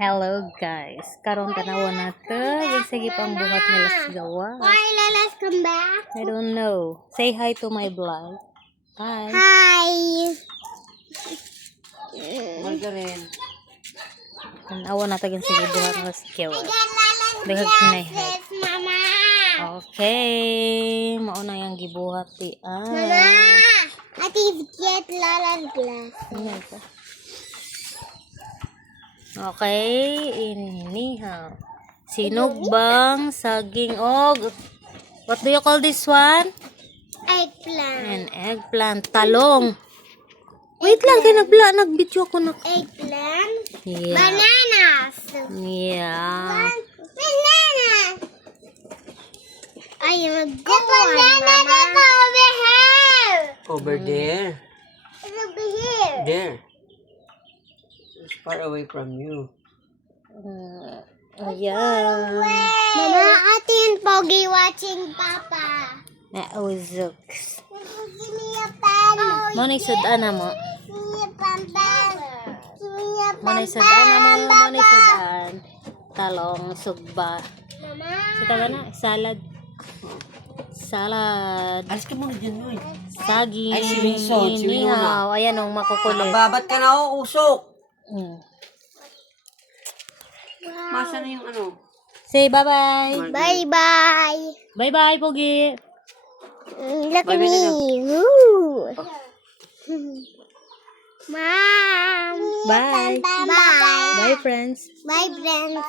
Hello guys, karon tanawan natin sige pang buhat nga las gawa. Why let us come back? I don't know. Say hi to my vlog. Hi. Hi. Margarin. Tanawan natin sige buhat nga las gawa. Behag Glasses, sinayhat. Mama. Okay, mao na yang gibuhat ti. Mama, I think get Lala's glass. Ano ito? Okay, iniha. Sinugbang, saging, og. What do you call this one? Eggplant. An eggplant, talong. Wait lang, kaya nagbityo ko na. Eggplant. Yeah. Bananas. Yeah. Bananas. I am a good one, Mama. Over here. Over there. It's over here. There. It's far away from you. Ayan. Mama, atin Pogi watching Papa. Nauzooks. Give me a pen. Monay sudan na mo. Give me a pen. Give me a pen. Monay sudan na mo. Monay sudan. Talong, sugba. Mama. Kita ka na? Salad. Salad. Alis ka muna dyan, Noy. Saging. Ay, si Wilson, si Winona. Inihaw. Ayan ang makukulit. Babat ka na, oh, usok. Mm. Masa na yung ano? Say bye-bye. Bye-bye. Bye-bye, Pogi. Look at Bye-bye me. na Woo. Mom. Bye. Bye. Bye, friends. Bye, friends.